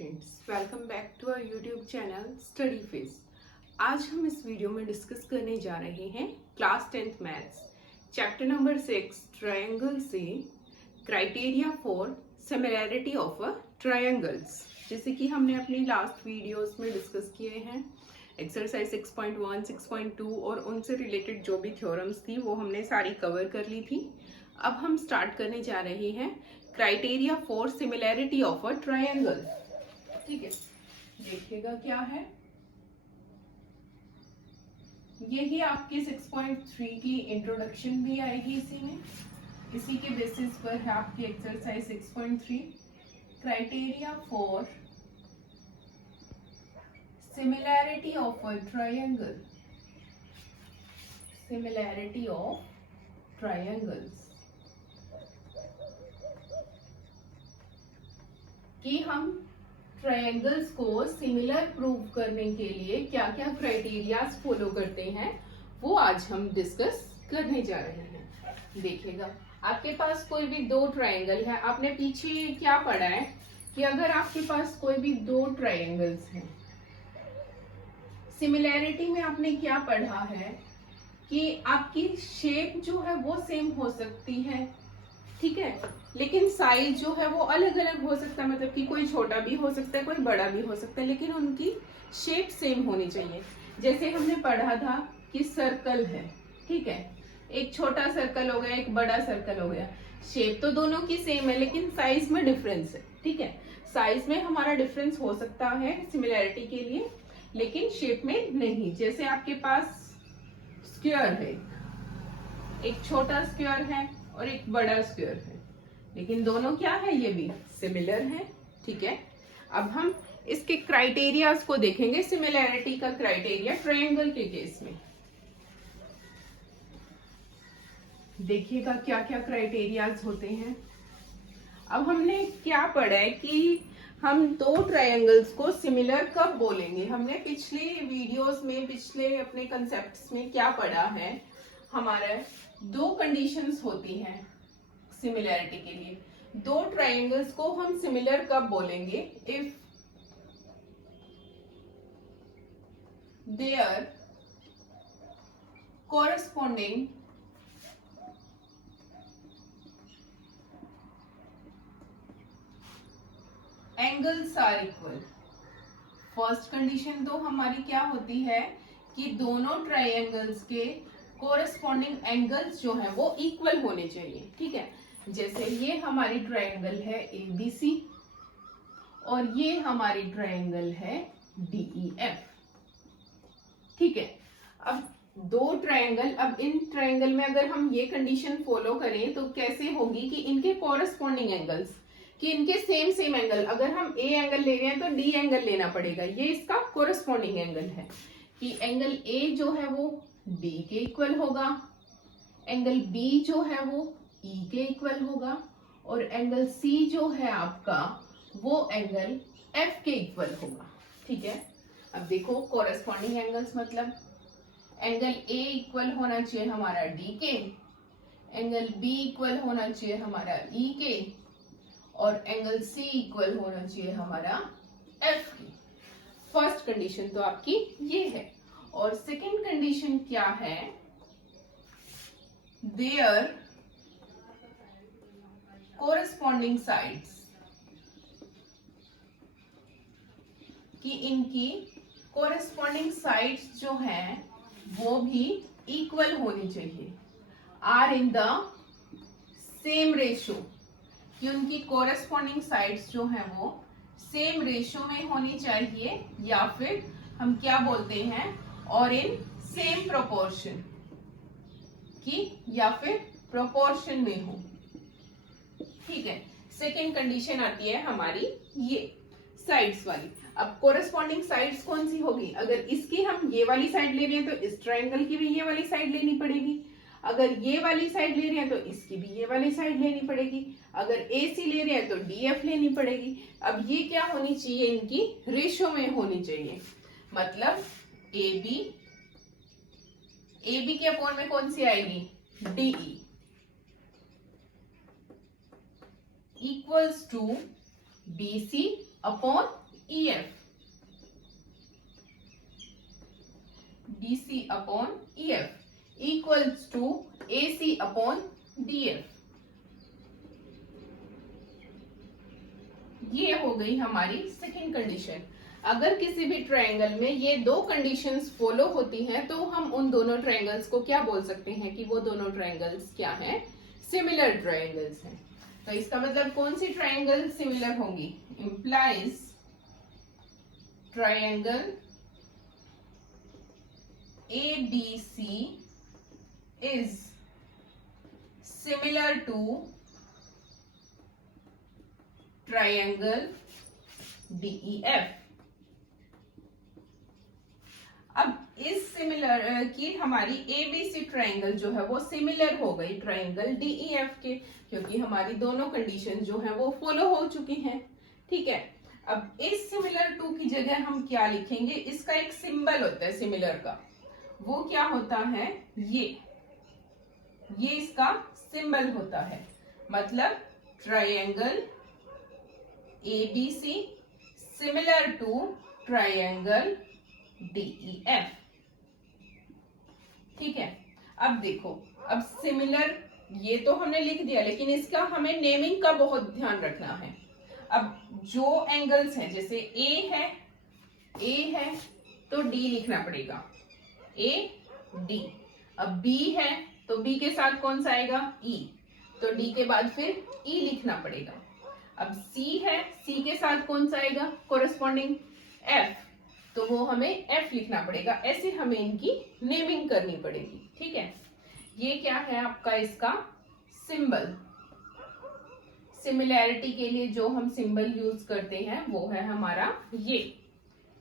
Students, welcome back to our YouTube channel study face. आज हम इस वीडियो में डिस्कस करने जा रहे हैं class 10th maths chapter number 6 triangle से criteria for similarity of a triangles. जैसे कि हमने अपनी लास्ट वीडियोस में डिस्कस किए हैं एक्सरसाइज 6.1, 6.2 और उनसे रिलेटेड जो भी थ्योरम्स थी वो हमने सारी कवर कर ली थी। अब हम स्टार्ट करने जा रहे हैं criteria for similarity of a triangle. ठीक है, देखिएगा क्या है। यही आपके 6.3 की इंट्रोडक्शन भी आएगी इसी में। इसी के बेसिस पर है आपकी exercise 6.3 criteria for similarity of a triangle. Similarity of triangles कि हम ट्रायंगल्स को सिमिलर प्रूव करने के लिए क्या क्या क्राइटेरियाज फॉलो करते हैं वो आज हम डिस्कस करने जा रहे हैं। देखिएगा, आपके पास कोई भी दो ट्रायंगल है। आपने पीछे क्या पढ़ा है कि अगर आपके पास कोई भी दो ट्रायंगल्स हैं, सिमिलैरिटी में आपने क्या पढ़ा है कि आपकी शेप जो है वो सेम हो सकती है, ठीक है, लेकिन साइज जो है वो अलग अलग हो सकता है। मतलब कि कोई छोटा भी हो सकता है, कोई बड़ा भी हो सकता है, लेकिन उनकी शेप सेम होनी चाहिए। जैसे हमने पढ़ा था कि सर्कल है, ठीक है, एक छोटा सर्कल हो गया, एक बड़ा सर्कल हो गया। शेप तो दोनों की सेम है लेकिन साइज में डिफरेंस है, ठीक है। साइज में हमारा डिफरेंस हो सकता है सिमिलैरिटी के लिए, लेकिन शेप में नहीं। जैसे आपके पास स्क्वायर है, एक छोटा स्क्वायर है और एक बड़ा स्क्वायर है, लेकिन दोनों क्या है, ये भी सिमिलर है, ठीक है। अब हम इसके क्राइटेरियाज को देखेंगे, सिमिलैरिटी का क्राइटेरिया ट्रायंगल के केस में। देखिएगा क्या क्या क्राइटेरियाज होते हैं। अब हमने क्या पढ़ा है कि हम दो ट्रायंगल्स को सिमिलर कब बोलेंगे। हमने पिछले वीडियोस में, पिछले अपने कंसेप्ट्स में क्या पढ़ा है, हमारा दो कंडीशंस होती हैं सिमिलैरिटी के लिए। दो ट्रायंगल्स को हम सिमिलर कब बोलेंगे, if there corresponding angles are equal. First condition तो हमारी क्या होती है कि दोनों ट्रायंगल्स के कोरेस्पॉन्डिंग एंगल्स जो है वो इक्वल होने चाहिए, ठीक है। जैसे ये हमारी ट्रायंगल है ABC और ये हमारी ट्रायंगल है DEF, ठीक है। अब दो ट्रायंगल, अब इन ट्रायंगल में अगर हम ये कंडीशन फॉलो करें तो कैसे होगी कि इनके कोरेस्पॉन्डिंग एंगल्स, कि इनके सेम सेम एंगल, अगर हम A एंगल ले रहे हैं तो D एंगल लेना पड़ेगा। ये इसका कोरेस्पॉन्डिंग एंगल है कि एंगल A जो है वो D के इक्वल होगा, एंगल B जो है वो E के इक्वल होगा और एंगल C जो है आपका वो एंगल F के इक्वल होगा, ठीक है। अब देखो कोरेस्पॉन्डिंग एंगल्स मतलब एंगल A इक्वल होना चाहिए हमारा D के, एंगल B इक्वल होना चाहिए हमारा E के और एंगल C इक्वल होना चाहिए हमारा F की। फर्स्ट कंडीशन तो आपकी ये है। और सेकंड कंडीशन क्या है, देयर कोरेस्पॉन्डिंग साइड्स, कि इनकी कोरेस्पॉन्डिंग साइड्स जो हैं वो भी इक्वल होनी चाहिए, or in the same ratio, कि उनकी कोरेस्पॉन्डिंग साइड्स जो हैं वो सेम रेशो में होनी चाहिए, या फिर हम क्या बोलते हैं, और इन सेम प्रोपोर्शन, कि या फिर प्रोपोर्शन में हो, ठीक है। सेकेंड कंडीशन आती है हमारी ये साइड्स वाली। अब कोरेस्पॉन्डिंग साइड्स कौन सी होगी, अगर इसकी हम ये वाली साइड ले रहे हैं तो इस ट्रायंगल की भी ये वाली साइड लेनी पड़ेगी, अगर ये वाली साइड ले रहे हैं तो इसकी भी ये वाली साइड लेनी पड़ेगी, अगर AC ले रहे हैं तो DF लेनी पड़ेगी। अब ये क्या होनी चाहिए, इनकी रेशो में होनी चाहिए, मतलब AB के अपॉन में कौन सी आएगी, DE equals to BC upon EF, BC upon EF equals to AC upon DF। ये हो गई हमारी सेकेंड कंडीशन। अगर किसी भी ट्रायंगल में ये दो कंडीशंस फॉलो होती हैं तो हम उन दोनों ट्रायंगल्स को क्या बोल सकते हैं कि वो दोनों ट्रायंगल्स क्या हैं, सिमिलर ट्रायंगल्स हैं। तो इसका मतलब कौन सी ट्रायंगल सिमिलर होंगी, implies triangle ABC is similar to triangle DEF। अब इस सिमिलर की हमारी ABC ट्रायंगल जो है वो सिमिलर हो गई ट्रायंगल DEF के, क्योंकि हमारी दोनों कंडीशन जो है वो फॉलो हो चुकी हैं। ठीक है, अब इस सिमिलर टू की जगह हम क्या लिखेंगे, इसका एक सिंबल होता है सिमिलर का, वो क्या होता है, ये इसका सिंबल होता है। मतलब triangle ABC similar to triangle DEF। ठीक है, अब देखो, अब सिमिलर ये तो हमने लिख दिया, लेकिन इसका हमें नेमिंग का बहुत ध्यान रखना है। अब जो एंगल्स हैं, जैसे A है तो D लिखना पड़ेगा, AD। अब B है तो B के साथ कौन सा आएगा, E, तो D के बाद फिर E लिखना पड़ेगा। अब C है, C के साथ कौन सा आएगा, कोरस्पॉन्डिंग F, तो वो हमें F लिखना पड़ेगा। ऐसे हमें इनकी नेमिंग करनी पड़ेगी। ठीक है, ये क्या है आपका इसका सिंबल। सिमिलैरिटी के लिए जो हम सिंबल यूज करते हैं वो है हमारा ये।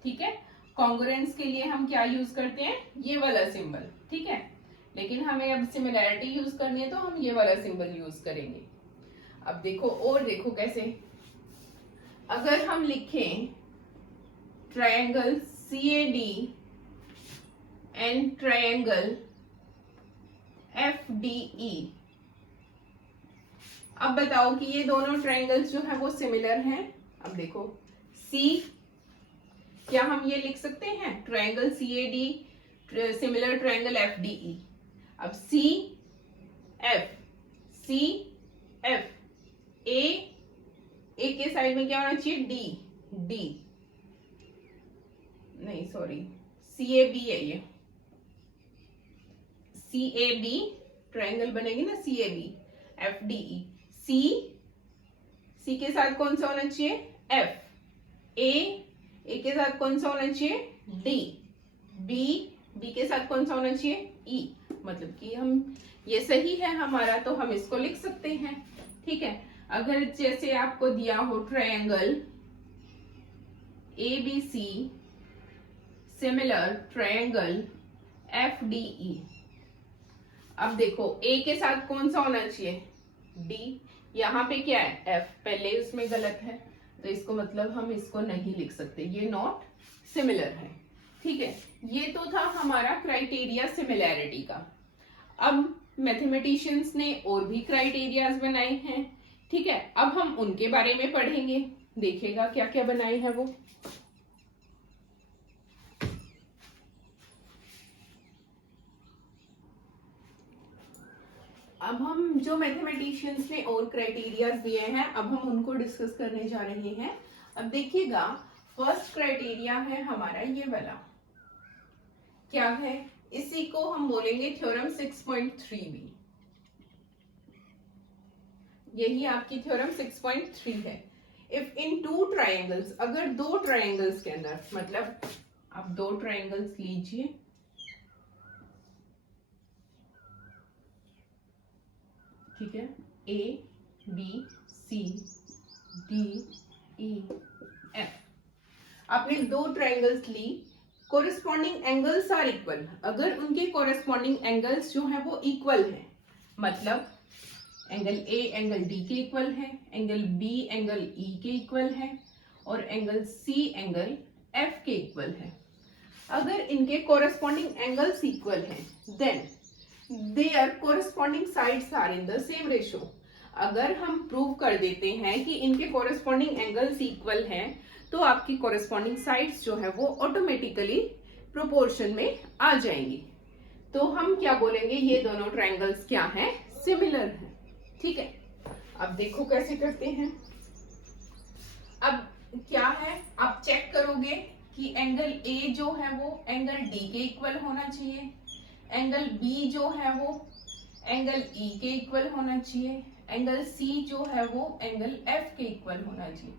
ठीक है, कॉन्ग्रुएंस के लिए हम क्या यूज करते हैं, ये वाला सिंबल। ठीक है, लेकिन हमें अब सिमिलैरिटी यूज करनी है तो हम ये वाला सिंबल यूज करेंगे। अब देखो, और देखो कैसे, अगर हम लिखें triangle CAD and triangle FDE, अब बताओ कि ये दोनों ट्रायंगल्स जो है वो सिमिलर हैं। अब देखो, C क्या हम ये लिख सकते हैं, triangle CAD similar triangle FDE। अब CF A के साइड में क्या होना चाहिए, D नहीं सॉरी CAB है, ये CAB ट्रायंगल बनेगी ना, CAB FDE। C के साथ कौन सा होना चाहिए, F, A के साथ कौन सा होना चाहिए, D, B के साथ कौन सा होना चाहिए, E। मतलब कि हम ये सही है हमारा, तो हम इसको लिख सकते हैं। ठीक है, अगर जैसे आपको दिया हो triangle ABC similar triangle FDE, अब देखो A के साथ कौन सा होना चाहिए, D, यहाँ पे क्या है F, पहले उसमें गलत है तो इसको मतलब हम इसको नहीं लिख सकते, ये नॉट सिमिलर है। ठीक है, ये तो था हमारा क्राइटेरिया सिमिलैरिटी का। अब मैथमेटिशियंस ने और भी क्राइटेरियाज बनाए हैं। ठीक है, अब हम उनके बारे में पढ़ेंगे, देखेगा क्या क्या बनाए हैं वो। अब हम जो मैथमेटिशियंस ने और क्राइटेरियाज दिए हैं, अब हम उनको डिस्कस करने जा रहे हैं। अब देखिएगा, फर्स्ट क्राइटेरिया है हमारा ये वाला, क्या है, इसी को हम बोलेंगे थ्योरम 6.3b। यही आपकी थ्योरम 6.3 है। इफ इन टू ट्रायंगल्स, अगर दो ट्रायंगल्स के अंदर, मतलब आप दो ट्रायंगल्स लीजिए, ठीक है, A B C D E F, आपने दो ट्रायंगल्स ली, कोरिस्पॉन्डिंग एंगल्स आर इक्वल। अगर उनके कोरिस्पॉन्डिंग एंगल्स जो है वो इक्वल है, मतलब एंगल A एंगल D के इक्वल है, एंगल B एंगल E के इक्वल है, और एंगल C एंगल F के इक्वल है। अगर इनके कोरिस्पॉन्डिंग एंगल्स इक्वल हैं, then their corresponding sides are in the same ratio. अगर हम प्रूव कर देते हैं कि इनके कोरिस्पॉन्डिंग एंगल्स इक्वल हैं, तो आपकी कॉरेस्पॉन्डिंग साइड्स जो है वो ऑटोमेटिकली प्रोपोर्शन में आ जाएंगी। तो हम क्या बोलेंगे, ये दोनों ट्रायंगल्स क्या हैं, सिमिलर हैं। ठीक है, अब देखो कैसे करते हैं। अब क्या है, आप चेक करोगे कि एंगल ए जो है वो एंगल डी के इक्वल होना चाहिए, एंगल बी जो है वो एंगल ई के इक्वल होना चाहिए, एंगल सी जो है वो एंगल एफ के इक्वल होना चाहिए।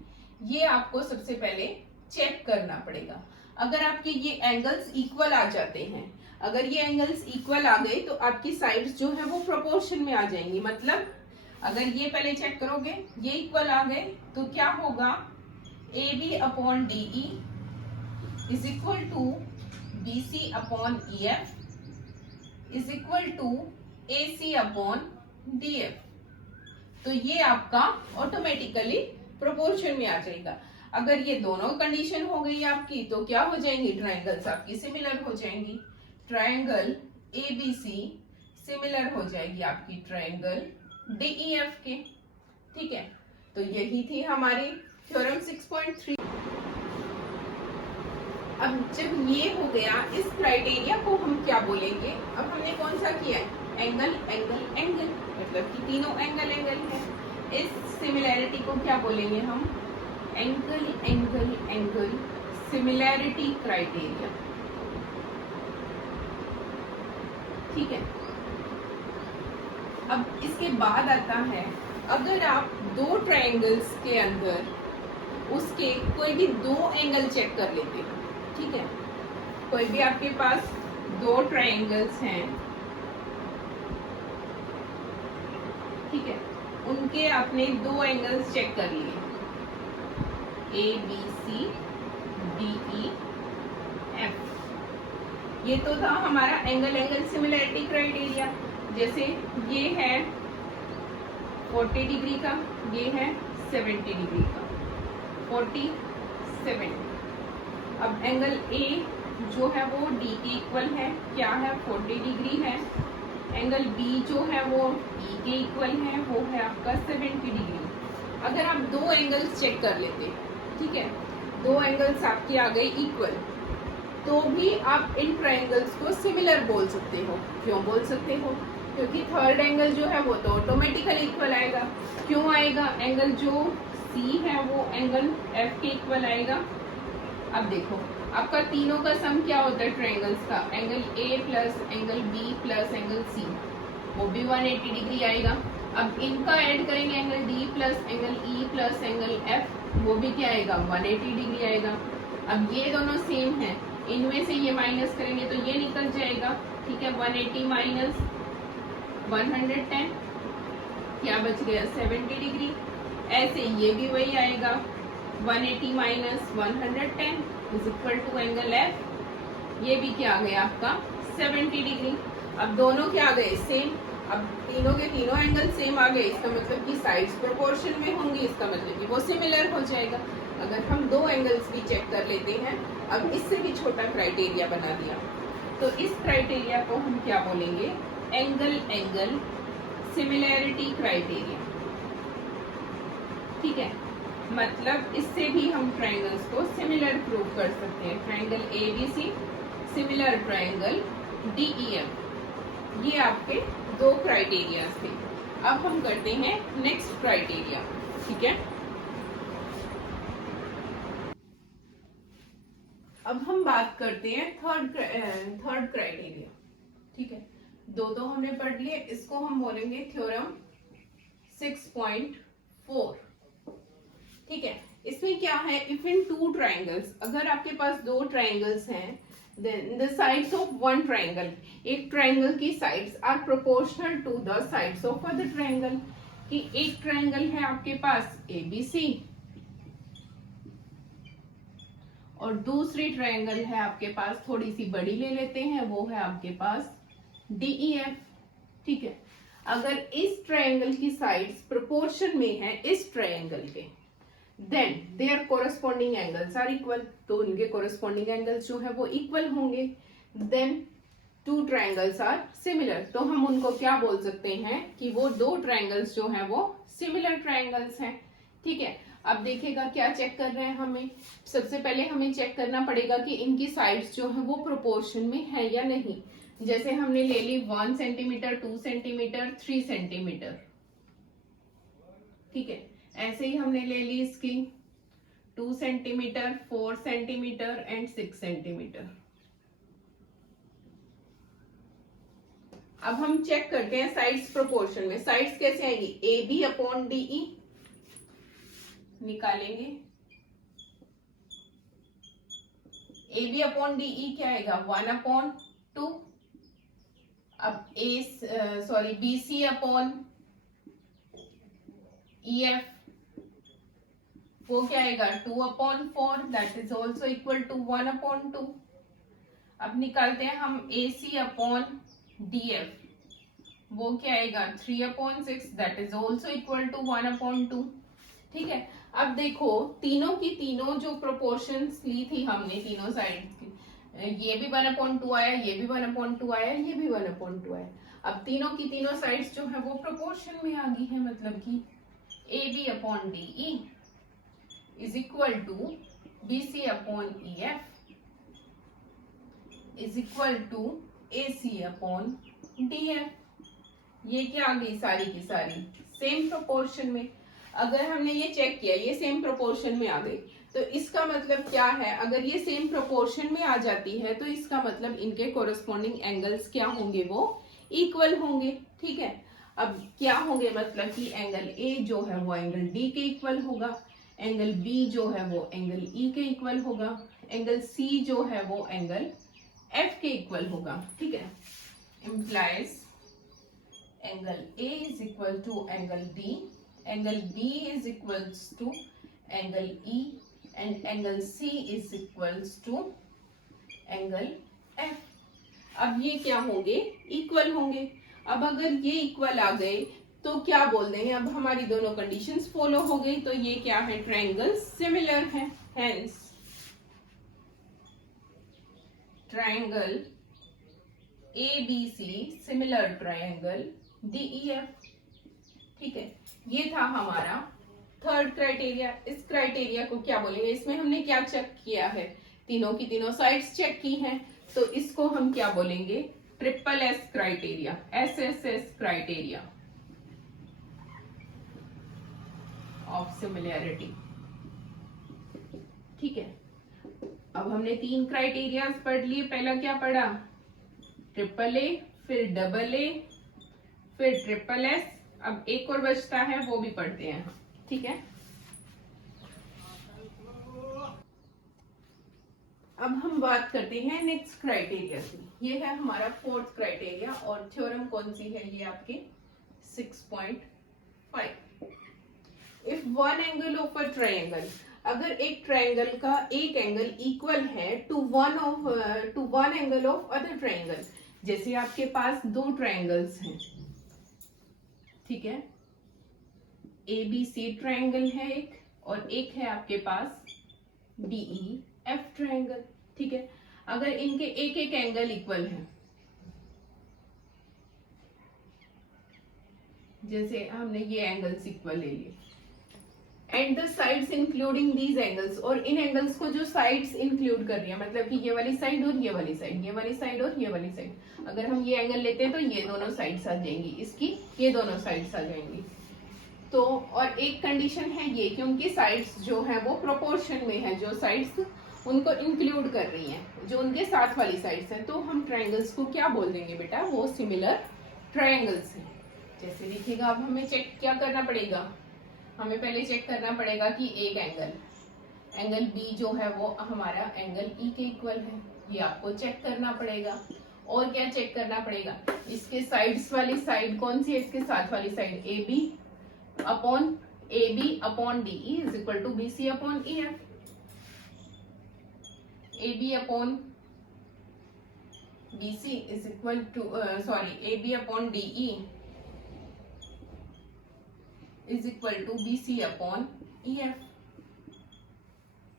ये आपको सबसे पहले चेक करना पड़ेगा। अगर आपके ये एंगल्स इक्वल आ जाते हैं, अगर ये एंगल्स इक्वल आ गए तो आपकी साइड्स जो है वो प्रोपोर्शन में आ जाएंगी। मतलब अगर ये पहले चेक करोगे, ये इक्वल आ गए तो क्या होगा, A B upon D E is equal to B C upon E F is equal to A C upon D F. तो ये आपका ऑटोमेटिकली प्रोपोर्शन में आ जाएगा। अगर ये दोनों कंडीशन हो गई आपकी तो क्या हो जाएंगी, ट्रायंगल्स आपकी सिमिलर हो जाएंगी। Triangle A B C similar हो जाएगी आपकी ट्रायंगल डी ई एफ के। ठीक है, तो यही थी हमारी थ्योरम 6.3। अब जब ये हो गया, इस क्राइटेरिया को हम क्या बोलेंगे, अब हमने कौन सा किया है, एंगल एंगल एंगल, मतलब कि तीनों एंगल एंगल है। इस सिमिलैरिटी को क्या बोलेंगे हम, angle angle angle similarity criteria. ठीक है, अब इसके बाद आता है, अगर आप दो ट्रायंगल्स के अंदर उसके कोई भी दो एंगल चेक कर लेते हैं। ठीक है, कोई भी आपके पास दो ट्रायंगल्स हैं, ठीक है, उनके आपने दो एंगल्स चेक कर लिए, A B C D E F. ये तो था हमारा एंगल एंगल सिमिलैरिटी क्राइटेरिया। जैसे ये है 40 डिग्री का, ये है 70 डिग्री का, 40 70। अब एंगल ए जो है वो डी के इक्वल है, क्या है, 40 डिग्री है। एंगल बी जो है वो ई के इक्वल है, वो है आपका 70 डिग्री। अगर आप दो एंगल्स चेक कर लेते, ठीक है, दो एंगल्स आपके आ गए इक्वल, तो भी आप इन ट्रायंगल्स को सिमिलर बोल सकते हो। क्यों बोल सकते हो, क्योंकि थर्ड एंगल जो है वो तो ऑटोमेटिकली इक्वल आएगा। क्यों आएगा, एंगल जो सी है वो एंगल एफ के इक्वल आएगा। अब देखो, आपका तीनों का सम क्या होता है ट्रायंगल्स का, angle A plus angle B plus angle C, वो भी 180 डिग्री आएगा। अब इनका ऐड करेंगे, angle D plus angle E plus angle F, वो भी क्या आएगा, 180 डिग्री आएगा। अब ये दोनों सेम है, इनमें से ये माइनस करेंगे तो ये निकल जाएगा। ठीक है, 180 माइनस 110, क्या बच गया, 70 डिग्री। ऐसे ये भी वही आएगा, 180 minus 110 is equal to angle F, ये भी क्या आ गया आपका 70 डिग्री। अब दोनों क्या आ गए, सेम। अब तीनों के तीनों एंगल सेम आ गए, इसका मतलब कि साइड्स प्रोपोर्शन में होंगी, इसका मतलब कि वो सिमिलर हो जाएगा। अगर हम दो एंगल्स भी चेक कर लेते हैं, अब इससे भी छोटा क्राइटेरिया बना दिया, तो इस क्राइटेरिया को हम क्या बोलेंगे, एंगल एंगल सिमिलैरिटी क्राइटेरिया। ठीक है, मतलब इससे भी हम ट्रायंगल्स को सिमिलर प्रूव कर सकते हैं। Triangle A B C similar triangle D E F, ये आपके दो क्राइटेरिया थे। अब हम करते हैं नेक्स्ट क्राइटेरिया। ठीक है, अब हम बात करते हैं थर्ड क्राइटेरिया। ठीक है, दो तो हमने पढ़ लिए, इसको हम बोलेंगे थ्योरम 6.4। ठीक है, इसमें क्या है, इफ इन टू ट्रायंगल्स, अगर आपके पास दो ट्रायंगल्स हैं, then the sides of one triangle, एक ट्रायंगल की sides are proportional to the sides of other triangle. कि एक ट्रायंगल है आपके पास ए बी सी और दूसरी ट्रायंगल है आपके पास, थोड़ी सी बड़ी ले लेते हैं, वो है आपके पास डी ई एफ। ठीक है, अगर इस ट्रायंगल की साइड्स प्रोपोर्शन में है इस ट्रायंगल के, then there corresponding angles are equal, तो उनके कोरस्पॉन्डिंग एंगल्स जो है वो इक्वल होंगे। Then two triangles are similar, तो हम उनको क्या बोल सकते हैं कि वो दो ट्रायंगल्स जो है वो सिमिलर ट्रायंगल्स हैं। ठीक है। अब देखिएगा क्या चेक कर रहे हैं हमें। सबसे पहले हमें चेक करना पड़ेगा कि इनकी साइड्स जो है वो प्रोपोर्शन में है या नहीं। जैसे हमने ले ली 1 सेंटीमीटर, 2 सेंटीमीटर, 3 सेंटीमीटर, ठीक है। ऐसे ही हमने ले ली इसकी 2 सेंटीमीटर, 4 सेंटीमीटर एंड 6 सेंटीमीटर। अब हम चेक करते हैं साइड्स प्रोपोर्शन में। साइड्स कैसे आएंगी? A B upon D E निकालेंगे। A B upon D E क्या आएगा? 1/2। अब B C upon E F वो क्या आएगा? 2/4, that is also equal to 1/2। अब निकालते हैं हम A C upon D F, वो क्या आएगा? 3/6, that is also equal to 1/2। ठीक है। अब देखो तीनों की तीनों जो प्रोपोर्शंस ली थी हमने तीनों साइड की, ये भी 1/2 आया, ये भी 1/2 आया, ये भी 1/2 आया। अब तीनों की तीनों साइड्स जो है वो प्रोपोर्शन में आ गई है, मतलब कि A B upon D E is equal to B C upon E F is equal to A C upon D F. ये क्या आ गई? सारी की सारी सेम प्रोपोर्शन में। अगर हमने ये चेक किया ये सेम प्रोपोर्शन में आ गई, तो इसका मतलब क्या है? अगर ये सेम प्रोपोर्शन में आ जाती है तो इसका मतलब इनके कोरस्पॉन्डिंग एंगल्स क्या होंगे? वो इक्वल होंगे। ठीक है। अब क्या होंगे? मतलब कि एंगल ए जो है वो एंगल डी के इक्वल होगा, एंगल बी जो है वो एंगल ई के इक्वल होगा, एंगल सी जो है वो एंगल एफ के इक्वल होगा। ठीक है। Implies angle A is equal to angle D, angle B is equals to angle E and angle C is equals to angle F। अब ये क्या होंगे? इक्वल होंगे। अब अगर ये इक्वल आ गए तो क्या बोल देंगे? अब हमारी दोनों कंडीशंस फॉलो हो गई, तो ये क्या है? ट्रायंगल सिमिलर है। Hence triangle ABC similar triangle DEF। ठीक है। ये था हमारा थर्ड क्राइटेरिया। इस क्राइटेरिया को क्या बोलेंगे? इसमें हमने क्या चेक किया है? तीनों की तीनों साइड्स चेक की हैं, तो इसको हम क्या बोलेंगे? Triple S criteria, SSS criteria of similarity. ठीक है। अब हमने 3 क्राइटेरिया पढ़ लिए। पहला क्या पढ़ा? ट्रिपल ए, फिर डबल ए, फिर ट्रिपल एस। अब एक और बचता है, वो भी पढ़ते हैं। ठीक है। अब हम बात करते हैं नेक्स्ट क्राइटेरिया की। ये है हमारा फोर्थ क्राइटेरिया और थ्योरम कौन सी है? ये आपके 6.5। If one angle of a triangle, अगर एक ट्रायंगल का एक एंगल इक्वल है to one angle of other triangle. जैसे आपके पास 2 ट्रायंगल्स हैं, ठीक है, ABC ट्रायंगल है एक, और एक है आपके पास DEF ट्रायंगल। ठीक है। अगर इनके एक एक एंगल इक्वल है, जैसे हमने ये एंगल्स इक्वल ले लिए, and the sides including these angles, और इन एंगल्स को जो साइड्स इंक्लूड कर रही है, मतलब कि ये वाली साइड और ये वाली साइड, ये वाली साइड और ये वाली साइड। अगर हम ये एंगल लेते हैं तो ये दोनों साइड्स आ जाएंगी, इसकी ये दोनों साइड्स आ जाएंगी। तो और एक कंडीशन है ये कि उनकी साइड्स जो है वो प्रोपोर्शन में है, जो साइड्स उनको इंक्लूड कर रही हैं, जो उनके साथ वाली साइड्स हैं। तो हम ट्रायंगल्स को क्या बोल देंगे बेटा? वो सिमिलर ट्रायंगल्स हैं। जैसे देखिएगा, अब हमें चेक क्या करना पड़ेगा? हमें पहले चेक करना पड़ेगा कि एक एंगल बी जो है वो हमारा एंगल ई के इक्वल है, ये आपको चेक करना पड़ेगा। और क्या चेक करना पड़ेगा? इसके साइड्स वाली साइड कौन सी है? इसके साथ वाली side A B upon D E is equal to B C upon E F. A B upon B C is equal to A B upon D E is equal to B C upon E F.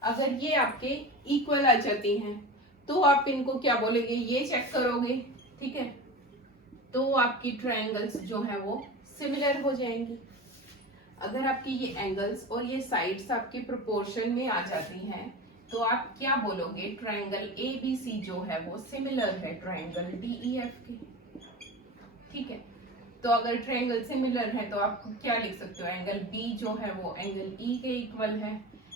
अगर ये आपके equal आ जाती हैं तो आप इनको क्या बोलेंगे? ये चेक करोगे। ठीक है। तो आपकी ट्रायंगल्स जो है वो सिमिलर हो जाएंगी। अगर आपके ये एंगल्स और ये साइड्स आपके प्रोपोर्शन में आ जाती हैं तो आप क्या बोलोगे, ट्रायंगल ABC जो है वो सिमिलर है ट्रायंगल DEF के। ठीक है, तो अगर ट्रायंगल सिमिलर है तो आप क्या लिख सकते हो, एंगल B जो है वो एंगल E के इक्वल है,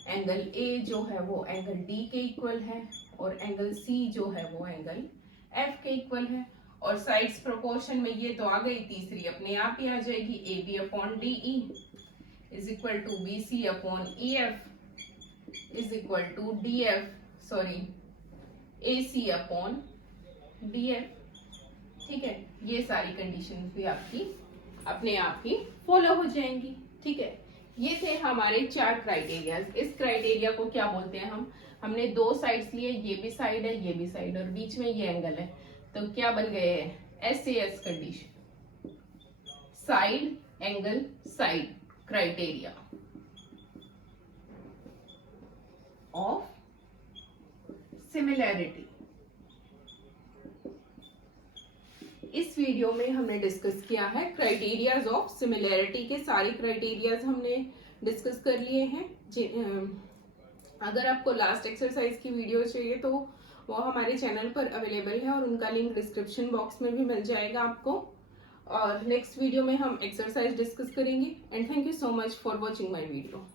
एंगल A जो है वो एंगल D के इक्वल है, और एंगल C जो है वो एंगल F के इक्वल है। और साइड्स प्रोपोर्शन में ये तो आ गई, तीसरी अपने आप ही आ जाएगी, AB upon DE is equal to BC upon EF is equal to AC upon DF। ठीक है, ये सारी कंडीशंस भी आपकी अपने आप ही फॉलो हो जाएंगी। ठीक है, ये थे हमारे 4 क्राइटेरियाज। इस क्राइटेरिया को क्या बोलते हैं हमने 2 साइड्स लिए, ये भी साइड है ये भी साइड, और बीच में ये एंगल है, तो क्या बन गए, SAS condition, side angle side criteria of similarity. इस वीडियो में हमने डिस्कस किया है क्राइटेरियाज ऑफ सिमिलैरिटी के, सारे क्राइटेरियाज हमने डिस्कस कर लिए हैं। अगर आपको लास्ट एक्सरसाइज की वीडियो चाहिए तो वो हमारे चैनल पर अवेलेबल है और उनका लिंक डिस्क्रिप्शन बॉक्स में भी मिल जाएगा आपको। और नेक्स्ट वीडियो में हम एक्सरसाइज डिस्कस करेंगे। And thank you so much for watching my video.